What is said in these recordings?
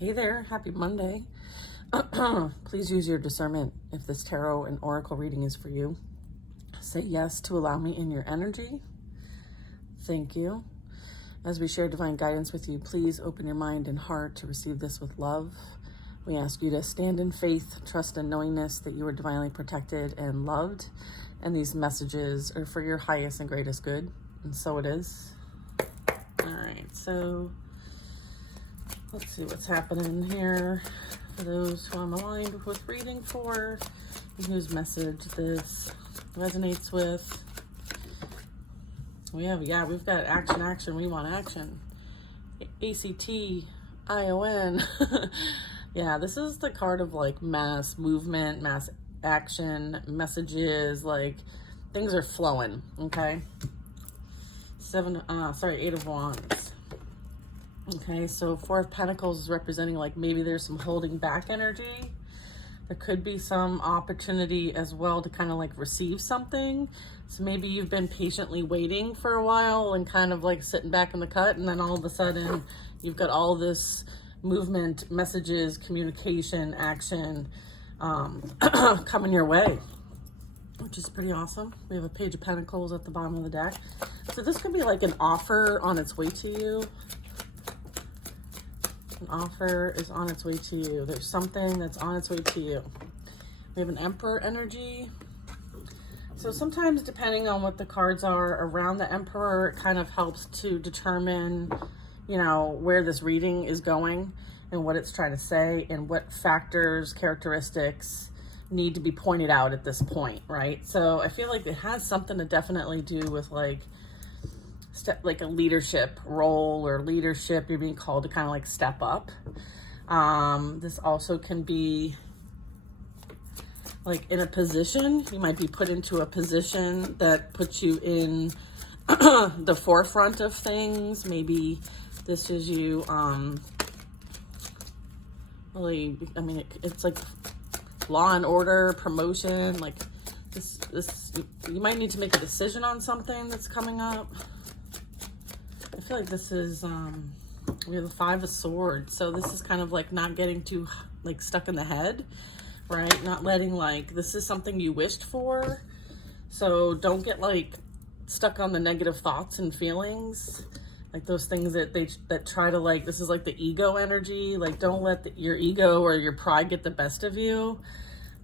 Hey there, happy Monday. Please use your discernment if this tarot and oracle reading is for you. Say yes to allow me in your energy. Thank you. As we share divine guidance with you, please open your mind and heart to receive this with love. We ask you to stand in faith, trust, and knowingness that you are divinely protected and loved, and these messages are for your highest and greatest good, and so it is. All right, so let's see what's happening here for those who I'm aligned with reading for, and whose message this resonates with. We've got action. We want action. ACTION. Yeah, this is the card of like mass movement, mass action, messages, like things are flowing, okay? Eight of Wands. Okay, so Four of Pentacles is representing like maybe there's some holding back energy. There could be some opportunity as well to kind of like receive something. So maybe you've been patiently waiting for a while and kind of like sitting back in the cut, and then all of a sudden you've got all this movement, messages, communication, action coming your way, which is pretty awesome. We have a Page of Pentacles at the bottom of the deck. So this could be like an offer on its way to you. An offer is on its way to you. There's something that's on its way to you. We have an Emperor energy. So sometimes depending on what the cards are around the Emperor, it kind of helps to determine, where this reading is going and what it's trying to say and what factors, characteristics need to be pointed out at this point, right? So I feel like it has something to definitely do with like a leadership role or leadership. You're being called to kind of like step up. This also can be like in a position. You might be put into a position that puts you in the forefront of things. Maybe this is you it's like law and order, promotion, like this you might need to make a decision on something that's coming up. I feel like this is, we have the Five of Swords. So this is kind of like not getting too like stuck in the head, right? Not letting like, this is something you wished for. So don't get like stuck on the negative thoughts and feelings. Like those things that try to like, this is like the ego energy. Like don't let your ego or your pride get the best of you.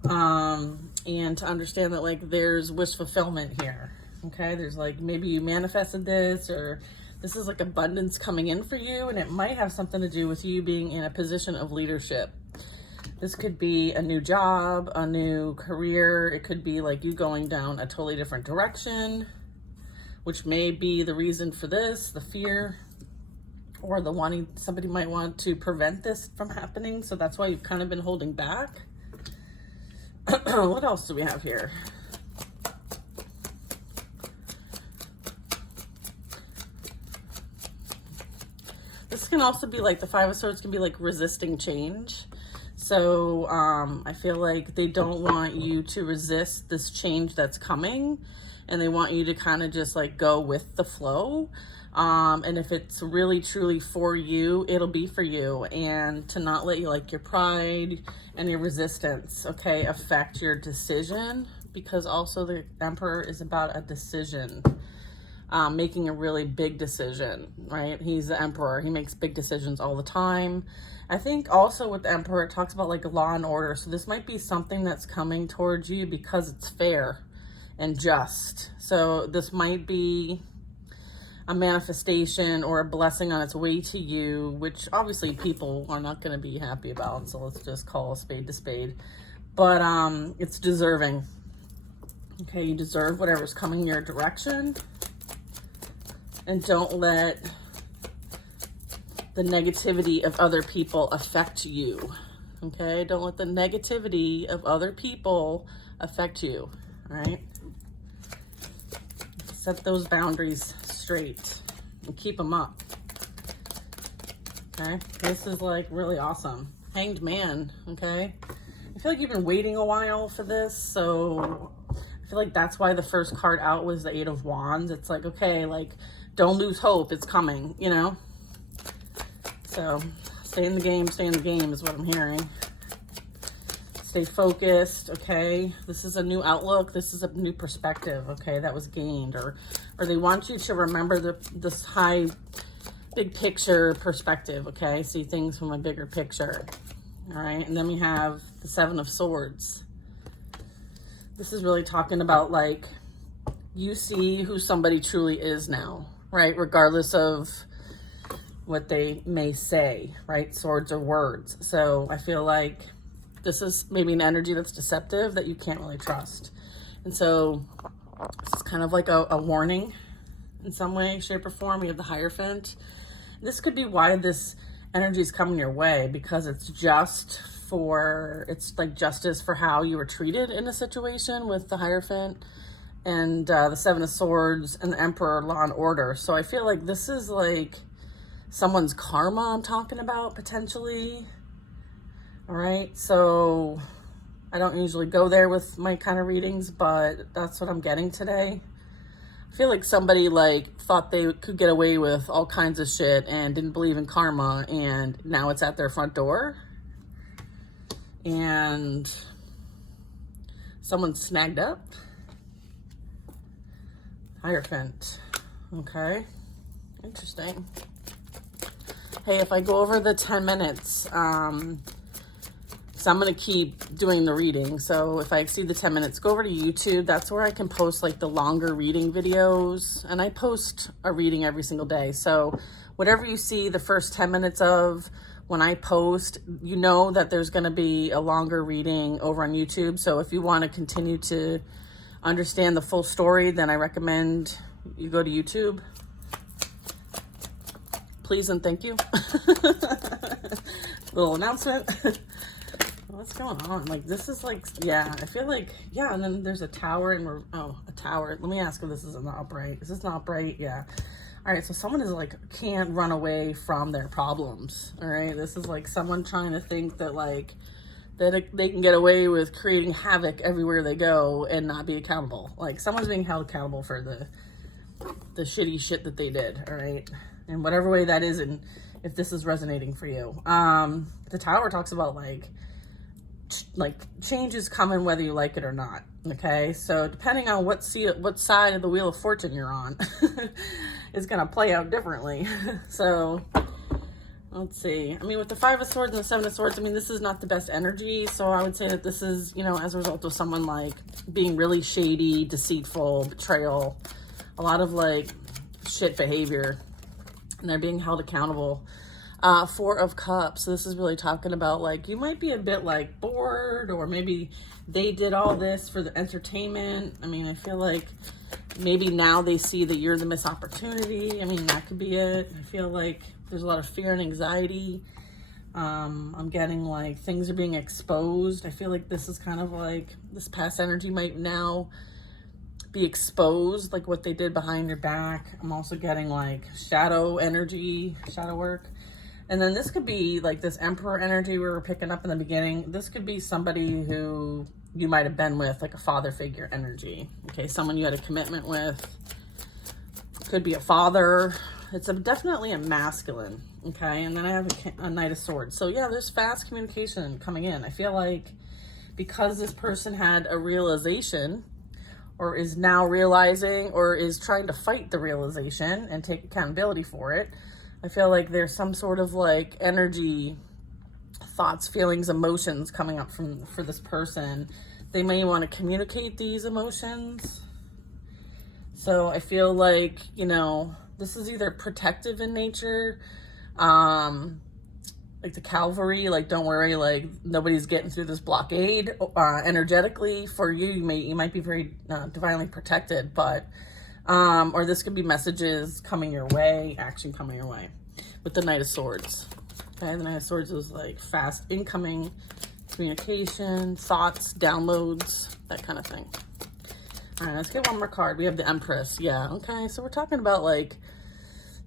And to understand that like there's wish fulfillment here. Okay. There's like, maybe you manifested this, or this is like abundance coming in for you, and it might have something to do with you being in a position of leadership. This could be a new job, a new career. It could be like you going down a totally different direction, which may be the reason for this, the fear, or the wanting, somebody might want to prevent this from happening. So that's why you've kind of been holding back. What else do we have here? This can also be like the Five of Swords can be like resisting change. So I feel like they don't want you to resist this change that's coming, and they want you to kind of just like go with the flow. And if it's really truly for you, it'll be for you, and to not let you like your pride and your resistance, okay, affect your decision, because also the Emperor is about a decision. Making a really big decision, right? He's the Emperor. He makes big decisions all the time. I think also with the Emperor, it talks about like law and order. So this might be something that's coming towards you because it's fair and just. So this might be a manifestation or a blessing on its way to you, which obviously people are not going to be happy about. So let's just call a spade to spade. But it's deserving. Okay, you deserve whatever's coming your direction. And don't let the negativity of other people affect you, okay? Don't let the negativity of other people affect you, all right? Set those boundaries straight and keep them up, okay? This is like really awesome. Hanged Man, okay? I feel like you've been waiting a while for this, so I feel like that's why the first card out was the Eight of Wands. It's like, okay, like, don't lose hope. It's coming, So Stay in the game, stay in the game is what I'm hearing. Stay focused, okay? This is a new outlook. This is a new perspective, okay, that was gained. Or they want you to remember this high, big picture perspective, okay? See things from a bigger picture, all right? And then we have the Seven of Swords. This is really talking about, like, you see who somebody truly is now, right? Regardless of what they may say, right? Swords are words. So I feel like this is maybe an energy that's deceptive that you can't really trust. And so this is kind of like a warning in some way, shape, or form. We have the Hierophant. This could be why this energy is coming your way, because it's like justice for how you were treated in a situation with the Hierophant and the Seven of Swords and the Emperor, Law and Order. So I feel like this is like someone's karma I'm talking about, potentially. All right, so I don't usually go there with my kind of readings, but that's what I'm getting today. I feel like somebody like thought they could get away with all kinds of shit and didn't believe in karma, and now it's at their front door. And someone snagged up. Hierophant. Okay, interesting. Hey, if I go over the 10 minutes, so I'm going to keep doing the reading. So if I exceed the 10 minutes, go over to YouTube. That's where I can post like the longer reading videos. And I post a reading every single day. So whatever you see the first 10 minutes of when I post, you know that there's going to be a longer reading over on YouTube. So if you want to continue to understand the full story, then I recommend you go to YouTube. Please and thank you. Little announcement. What's going on? Like, this is like, yeah, I feel like, yeah, and then there's a tower, and we're, oh, a tower. Let me ask if this is an upright. Is this an upright? Yeah. All right, so someone is like, can't run away from their problems, all right? This is like someone trying to think that like, that they can get away with creating havoc everywhere they go and not be accountable. Like, someone's being held accountable for the shitty shit that they did, all right? In whatever way that is, and if this is resonating for you. The tower talks about like change is coming whether you like it or not, okay? So depending on what side of the Wheel of Fortune you're on is going to play out differently. So let's see. I mean, with the Five of Swords and the Seven of Swords, I mean, this is not the best energy. So I would say that this is, you know, as a result of someone like being really shady, deceitful, betrayal, a lot of like shit behavior, and they're being held accountable. Four of Cups. So this is really talking about like, you might be a bit like bored, or maybe they did all this for the entertainment. I mean, I feel like maybe now they see that you're the missed opportunity. I mean, that could be it. I feel like there's a lot of fear and anxiety. I'm getting like things are being exposed. I feel like this is kind of like this past energy might now be exposed, like what they did behind your back. I'm also getting like shadow energy, shadow work. And then this could be like this Emperor energy we were picking up in the beginning. This could be somebody who you might have been with, like a father figure energy. Okay, someone you had a commitment with. Could be a father. It's definitely a masculine. Okay, and then I have a Knight of Swords. So yeah, there's fast communication coming in. I feel like because this person had a realization, or is now realizing, or is trying to fight the realization and take accountability for it, I feel like there's some sort of like energy, thoughts, feelings, emotions coming up for this person. They may want to communicate these emotions. So I feel like, you know, this is either protective in nature, like the cavalry, like don't worry, like nobody's getting through this blockade. Energetically for you, you might be very divinely protected, but or this could be messages coming your way, action coming your way. With the Knight of Swords, okay, the Knight of Swords is like fast incoming communication, thoughts, downloads, that kind of thing. All right, let's get one more card. We have the Empress. Yeah, okay, so we're talking about like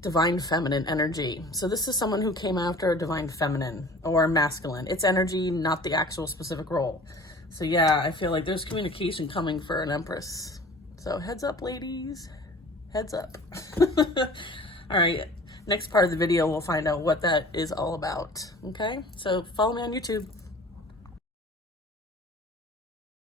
divine feminine energy. So this is someone who came after a divine feminine or masculine. It's energy, not the actual specific role. So yeah, I feel like there's communication coming for an Empress. So heads up, ladies. Heads up. All right. next part of the video, we'll find out what that is all about. Okay, so follow me on YouTube.